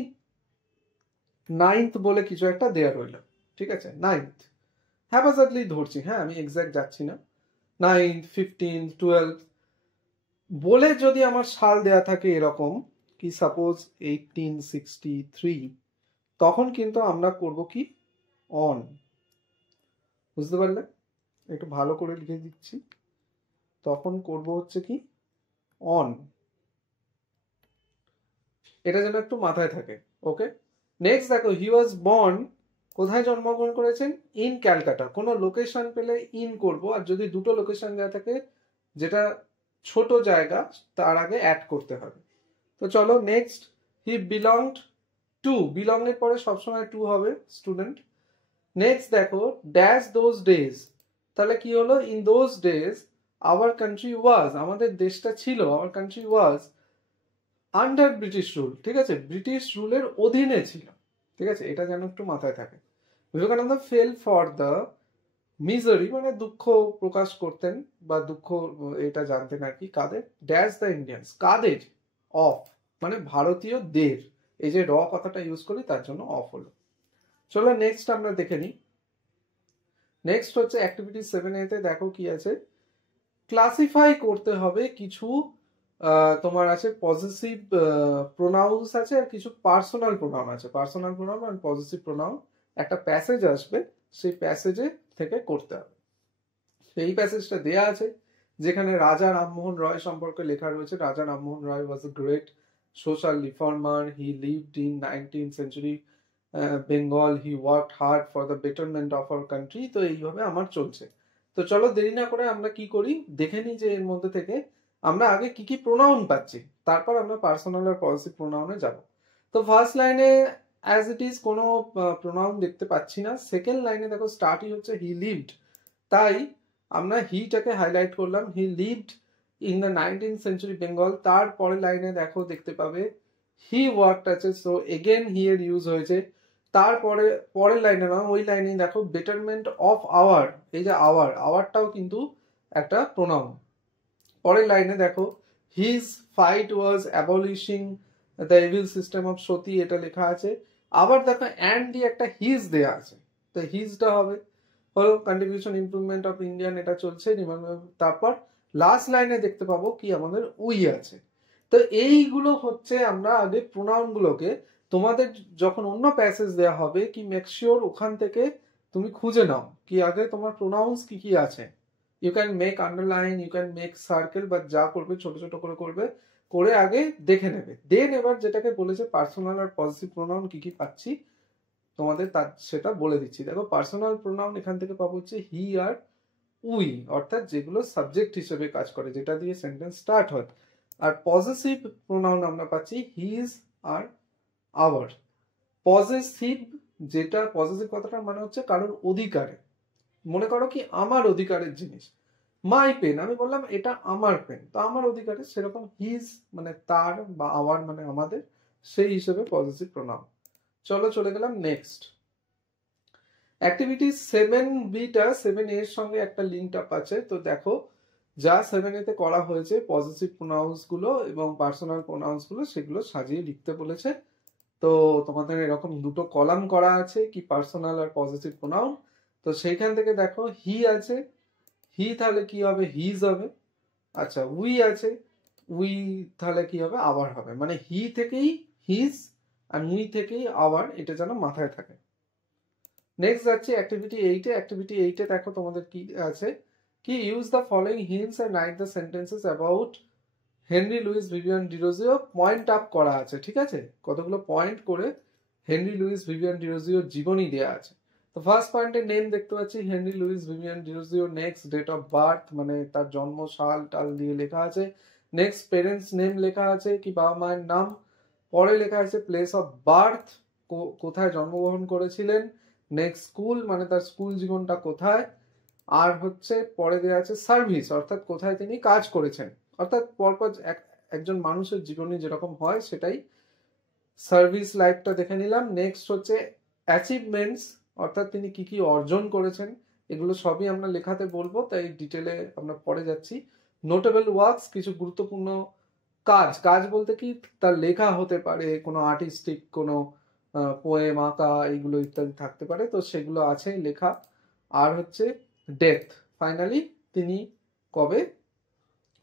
9th বলে কিছু একটা দেয়া রইল, ঠিক আছে, 9th হ্যাপাজার্ডলি ধরছি, হ্যাঁ আমি এক্সাক্ট যাচ্ছি না, 9th 15th 12th বলে যদি আমার সাল দেয়া থাকে এরকম কি সাপোজ 1863, তখন কিন্তু আমরা করব কি অন। বুঝতে পারলে, একটু ভালো করে লিখে দিচ্ছি, তখন করব হচ্ছে কি অন, এটা যেন একটু মাথায় থাকে। ওকে, নেক্সট দেখো হি ওয়াজ বর্ন, কোথায় জন্মগ্রহণ করেছেন, ইন ক্যালকাটা। কোনো লোকেশন পেলে ইন করব, আর যদি দুটো লোকেশন দেওয়া থাকে যেটা ছোট জায়গা তার আগে অ্যাড করতে হবে। তো চলো নেক্সট, হি বিলংড টু, বিলং এর পরে সবসময় টু হবে স্টুডেন্ট। নেক্সট দেখো ড্যাশ দোজ ডেজ, তাহলে কি হলো, in those days our country ওয়াজ, আমাদের দেশটা ছিল, our country was under British rule, ঠিক আছে, ব্রিটিশ রুলের অধীনে ছিল, ঠিক আছে, এটা যেন একটু মাথায় থাকে। Vivekananda fail for the misery, মানে দুঃখ প্রকাশ করতেন বা দুঃখ এটা জানতেন আর কি, কাদের, ড্যাশ দ্য ইন্ডিয়ান্স, কাদের, অফ মানে ভারতীয়দের, এই যে র কথাটা ইউজ করি তার জন্য অফ হলো। চলো নেক্সট আমরা দেখে নিই। নেক্সট হচ্ছে অ্যাক্টিভিটি 7A তে দেখো কি আছে, ক্লাসিফাই করতে হবে কিছু তোমার আছে পজিটিভ প্রোনাউন্স আছে আর কিছু পার্সোনাল প্রোনাউন আছে, পার্সোনাল প্রোনাউন আর পজিটিভ প্রোনাউন, একটা প্যাসেজ আসবে, সেই প্যাসেজে থেকে করতে হবে। এই প্যাসেজটা দেয়া আছে যেখানে রাজা রামমোহন রয় সম্পর্কে লেখা রয়েছে, Raja Rammohan Roy was a great social reformer, he lived in 19th century Bengal, he worked hard for the betterment of our country. তো এইভাবে আমার চলছে। তো চলো দেরি না করে আমরা কি করি দেখে নিই যে এর মধ্যে থেকে আমরা আগে কি কি প্রোনাউন পাচ্ছি, তারপর আমরা পার্সোনাল আর পজিটিভ প্রোনাউনে যাব। তো ফার্স্ট লাইনে অ্যাজ ইট ইজ কোনো প্রোনাউন দেখতে পাচ্ছি না। সেকেন্ড লাইনে দেখো স্টার্টই হচ্ছে হি লিভড, তাই আমরা হিটাকে হাইলাইট করলাম, হি lived in the 19th century Bengal. তারপরে লাইনে দেখো দেখতে পাবে হি ওয়ার্কড আছে, সো এগেন হি এর ইউজ হয়েছে। তারপরে পরের লাইনে না, ওই লাইনে দেখো বেটারমেন্ট অফ আওয়ার, এই যে আওয়ার, আওয়ারটাও কিন্তু একটা প্রোনাউন। পরের লাইনে দেখো his fight was abolishing the evil system of Sati, এটা লেখা আছে। আবার দেখো অ্যান্ড দিয়ে একটা হিজ দেয়া আছে, তো হিজটা হবে হলো কন্ট্রিবিউশন ইমপ্রুভমেন্ট অফ ইন্ডিয়ান, এটা চলছে। তারপর লাস্ট লাইনে দেখতে পাবো কি আমাদের উই আছে। তো এইগুলো হচ্ছে আমরা আগে প্রোনাউন গুলোকে তোমাদের যখন অন্য প্যাসেজ দেওয়া হবে কি মেক শিওর ওখান থেকে তুমি খুঁজে নাও কি আগে তোমার প্রোনাউন্স কি কি আছে। You can make underline, you can make circle, বা যা করবে ছোট ছোট করে করবে, করে আগে দেখে নেবে। দেন এবার যেটাকে বলেছে পার্সোনাল আর পজিটিভ প্রোনাউন কি কি পাচ্ছি তোমাদের তার সেটা বলে দিচ্ছি। দেখো পার্সোনাল প্রোনাউন এখান থেকে পাবো হচ্ছে হি আর উই, অর্থাৎ যেগুলো সাবজেক্ট হিসেবে কাজ করে, যেটা দিয়ে সেন্টেন্স স্টার্ট হয়। আর পজেসিভ প্রোনাউন আমরা পাচ্ছি হিজ আর আওয়ার। পজেসিভ, যেটা পজেসিভ কথাটা মানে হচ্ছে কারোর অধিকারে। মনে করো কি আমার অধিকারের জিনিস, মাই পেন, আমি বললাম এটা আমার পেন, তো আমার অধিকারে, সেরকম হিজ মানে তার, বা আওয়ার মানে আমাদের, সেই হিসেবে পজেসিভ প্রোনাউন। চলো চলে গেলাম নেক্সট অ্যাক্টিভিটি 7B-টা 7A এর সঙ্গে একটা লিঙ্ক আপ আছে। তো দেখো যা 7A-তে করা হয়েছে পজিটিভ প্রোনাউন্স গুলো এবং পার্সোনাল প্রোনাউন্স গুলো সেগুলো সাজিয়ে লিখতে বলেছে। তো তোমাদের এরকম দুটো কলাম করা আছে কি পার্সোনাল আর পজিটিভ প্রোনাউন। তো সেইখান থেকে দেখো হি আছে, হি তাহলে কি হবে হিজ হবে। আচ্ছা উই আছে, উই তাহলে কি হবে আওয়ার হবে। মানে হি থেকেই হিজ আর উই থেকেই আওয়ার, এটা যেন মাথায় থাকে। নেক্সট যাচ্ছি অ্যাক্টিভিটি 8-এ। অ্যাক্টিভিটি 8-এ দেখো তোমাদের কি আছে কি use the following hints and write the sentences about Henry Louis Vivian Derozio. Point up করা আছে, ঠিক আছে, কতগুলো পয়েন্ট করে হেনরি লুইস ভিভিয়ান ডিরোজিওর জীবনী দেওয়া আছে। তো ফার্স্ট পয়েন্টের নেম দেখতে পাচ্ছি Henry Louis Vivian Derozio. Next date of birth মানে তার জন্ম সাল টাল দিয়ে লেখা আছে। নেক্সট পেরেন্টস নেম লেখা আছে কি বাবা মায়ের নাম। পরে লেখা আছে প্লেস অফ বার্থ, কোথায় জন্মগ্রহণ করেছিলেন। নেক্সট স্কুল মানে তার স্কুল জীবনটা কোথায়। আর হচ্ছে পরে দেওয়া আছে সার্ভিস, অর্থাৎ কোথায় তিনি কাজ করেছেন। অর্থাৎ পরপর একজন মানুষের জীবনে যেরকম হয় সেটাই সার্ভিস লাইফটা দেখে নিলাম। নেক্সট হচ্ছে অ্যাচিভমেন্টস, অর্থাৎ তিনি কি কি অর্জন করেছেন, এগুলো সবই আমরা লেখাতে বলবো, তাই ডিটেলে আমরা পরে যাচ্ছি। নোটেবল ওয়ার্কস, কিছু গুরুত্বপূর্ণ কাজ, কাজ বলতে কি তার লেখা হতে পারে, কোনো আর্টিস্টিক কোনো পোয়েম আঁকা এইগুলো ইত্যাদি থাকতে পারে, তো সেগুলো আছে লেখা। আর হচ্ছে ডেথ, ফাইনালি তিনি কবে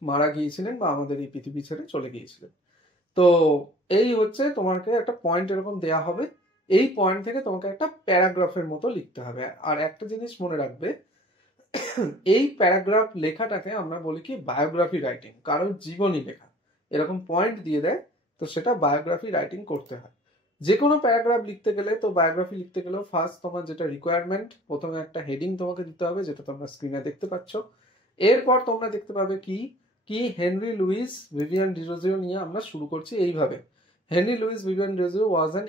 মারা গিয়েছিলেন বা আমাদের এই পৃথিবী ছেড়ে চলে গিয়েছিলেন। তো এই হচ্ছে তোমাকে একটা পয়েন্ট এরকম দেয়া হবে, এই পয়েন্ট থেকে তোমাকে একটা প্যারাগ্রাফের মতো লিখতে হবে। আর একটা জিনিস মনে রাখবে, এই প্যারাগ্রাফ লেখাটাকে আমরা বলি কি বায়োগ্রাফি রাইটিং, কারোর জীবনী লেখা। এরকম পয়েন্ট দিয়ে দেয় তো সেটা বায়োগ্রাফি রাইটিং করতে হয়। যে কোনো প্যারাগ্রাফ লিখতে গেলে, তো বায়োগ্রাফি লিখতে গেলেও ফার্স্ট তোমার যেটা রিকোয়ারমেন্ট, প্রথমে একটা হেডিং তোমাকে দিতে হবে, যেটা তোমরা স্ক্রিনে দেখতে পাচ্ছ। এরপর তোমরা দেখতে পাবে কি কি হেনরি লুইস ভিভিয়ান ডিরোজিও নিয়ে আমরা শুরু করছি এইভাবে। Henry Louis Vivian Derozio was an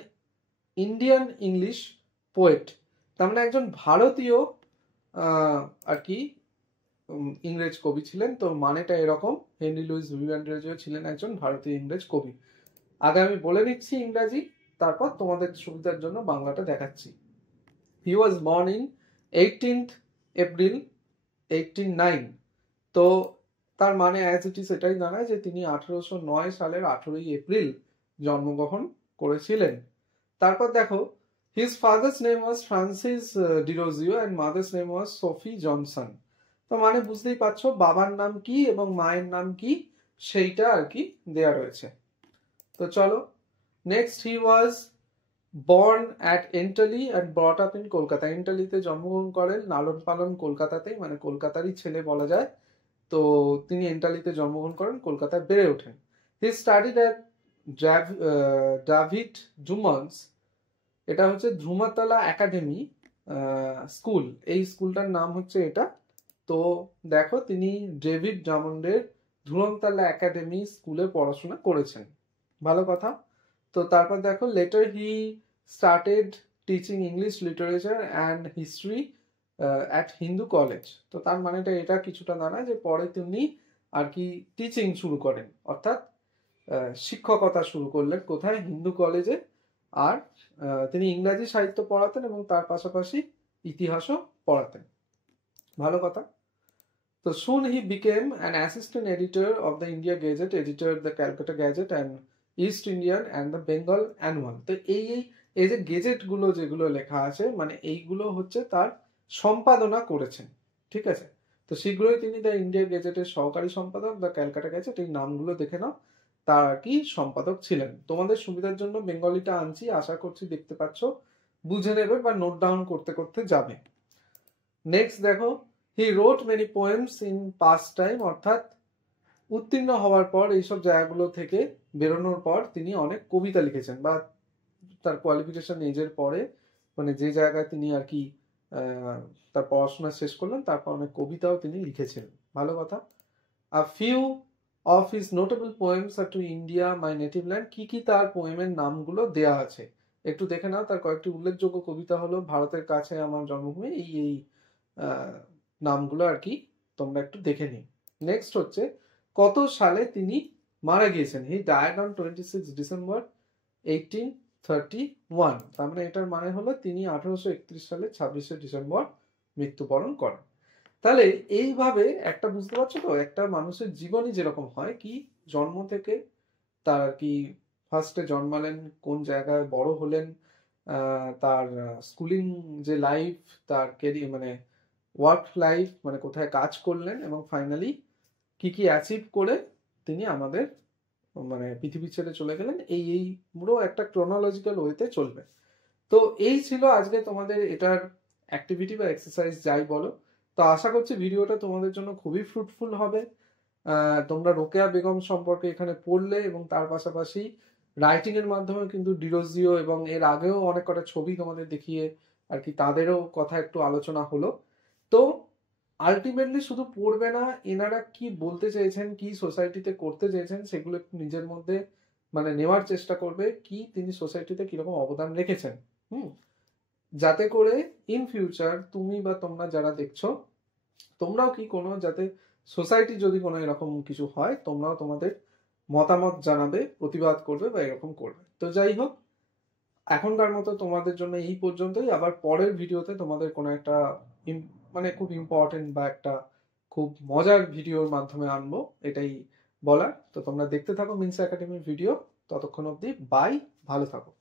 Indian English poet, তার মানে একজন ভারতীয় আর কি ইংরেজ কবি ছিলেন। তো মানেটা এরকম, হেনরি লুইস ভিভিয়ান ডিরোজিও ছিলেন একজন ভারতীয় ইংরেজ কবি। আগে আমি বলে নিচ্ছি ইংরাজি, তারপর তোমাদের সুবিধার জন্য বাংলাটা দেখাচ্ছি। He was born in 18th April 1809। তো তার মানে অ্যাজ ইট ইজ এটাই দাঁড়ায় যে তিনি 1809 সালের 18ই এপ্রিল জন্মগ্রহণ করেছিলেন। তারপর দেখো his father's name was Francis Derozio and mother's name was Sophie Johnson. তো মানে বুঝতেই পারছো বাবার নাম কি এবং মায়ের নাম কি সেইটা আর কি দেয়া রয়েছে। তো চলো next, he was born at Entally and brought up in Kolkata. এন্টালিতে জন্মগ্রহণ করেন, লালন পালন কলকাতাতেই, মানে কলকাতারই ছেলে বলা যায়। তো তিনি এন্টালিতে জন্মগ্রহণ করেন, কলকাতায় বেড়ে ওঠেন। হি স্টাডিড অ্যাট ডেভিড ডুমন্স, এটা হচ্ছে ধ্রুমতলা একাডেমি স্কুল, এই স্কুলটার নাম হচ্ছে এটা। তো দেখো তিনি ডেভিড ডামন্ডের ধ্রুমতলা একাডেমি স্কুলে পড়াশোনা করেছেন, ভালো কথা। তো তারপর দেখো letter he started teaching English literature and history at Hindu college. তো তার মানেটা এটা কিছুটা দাঁড়ায় যে পরে তিনি আর কি টিচিং শুরু করেন, অর্থাৎ শিক্ষকতা শুরু করলেন কোথায়, হিন্দু কলেজে। আর তিনি ইংরাজি সাহিত্য পড়াতেন এবং তার পাশাপাশি ইতিহাসও পড়াতেন, ভালো কথা। তো soon he became an assistant editor of the India Gazette, editor the Calcutta Gazette and East Indian and the Bengal Annual। তো এই যে গেজেট গুলো যেগুলো লেখা আছে মানে এইগুলো হচ্ছে তার সম্পাদনা করেছেন, ঠিক আছে। তো তো শীঘ্রই তিনি দ্য ইন্ডিয়া গেজেটের সহকারী সম্পাদক, দ্য ক্যালকাটা গেজেট, এই নামগুলো দেখে নাও, তার আর কি সম্পাদক ছিলেন। তোমাদের সুবিধার জন্য বেঙ্গলিটা আনছি, আশা করছি দেখতে পাচ্ছ, বুঝে নেবে বা নোট ডাউন করতে করতে যাবে। নেক্সট দেখো, he wrote many poems in past time, অর্থাৎ উত্তীর্ণ হওয়ার পর এইসব জায়গাগুলো থেকে বেরোনোর পর তিনি অনেক কবিতা লিখেছেন, বা তার কোয়ালিফিকেশন এজের পরে, মানে যে জায়গায় তিনি আর কি তার পড়াশোনা শেষ করলেন, তারপর অনেক কবিতাও তিনি লিখেছিলেন। ভালো কথা। A few of his notable poems R to India my native land, কি কি তার পোয়েমের নামগুলো দেয়া আছে একটু দেখে নাও। তার কয়েকটি উল্লেখযোগ্য কবিতা হলো ভারতের কাছে আমার জন্মভূমি, এই নামগুলো আর কি তোমরা একটু দেখে নিও। নেক্সট হচ্ছে কত সালে তিনি মারা গিয়েছেন। He died on 26 December 1831। তার মানে এটার মানে হলো তিনি 1831 সালে 26শে ডিসেম্বর মৃত্যুবরণ করেন। তাহলে এইভাবে একটা বুঝতে পারছো তো, একটা মানুষের জীবনই যেরকম হয়, কি জন্ম থেকে তার আর কি ফার্স্টে জন্মালেন, কোন জায়গায় বড় হলেন, তার স্কুলিং যে লাইফ, তার কেরিয়ার মানে ওয়ার্ক লাইফ, মানে কোথায় কাজ করলেন, এবং ফাইনালি কি কি অ্যাচিভ করে তিনি আমাদের মানে পৃথিবী ছেড়ে চলে গেলেন, এই পুরো একটা ক্রোনোলজিক্যাল ওয়েতে চলবে। তো এই ছিল আজকে তোমাদের এটার অ্যাক্টিভিটি বা এক্সারসাইজ যাই বলো। তো আশা করছি ভিডিওটা তোমাদের জন্য খুবই ফ্রুটফুল হবে। তোমরা রোকেয়া বেগম সম্পর্কে এখানে পড়লে, এবং তার পাশাপাশি রাইটিং এর মাধ্যমে কিন্তু ডিরোজিও এবং এর আগেও অনেক কটা ছবি তোমাদের দেখিয়ে আর কি তাদেরও কথা একটু আলোচনা হলো। তো আলটিমেটলি শুধু পড়বে না, এনারা কি বলতে চেয়েছেন, কি সোসাইটিতে করতে চেয়েছেন, সেগুলো একটু নিজের মধ্যে মানে নেওয়ার চেষ্টা করবে, কি তিনি সোসাইটিতে কিরকম অবদান রেখেছেন, যাতে করে ইন ফিউচার তুমি বা তোমরা যারা দেখছো, তোমরাও কি কোনো যাতে সোসাইটি যদি কোনো এরকম কিছু হয়, তোমরাও তোমাদের মতামত জানাবে, প্রতিবাদ করবে বা এরকম করবে। তো যাই হোক, এখনকার মতো তোমাদের জন্য এই পর্যন্তই। আবার পরের ভিডিওতে তোমাদের কোনো একটা মানে খুব ইম্পর্টেন্ট বা একটা খুব মজার ভিডিওর মাধ্যমে আনবো, এটাই বলার। তো তোমরা দেখতে থাকো মিনসা একাডেমির ভিডিও। ততক্ষণ অবধি বাই, ভালো থাকো।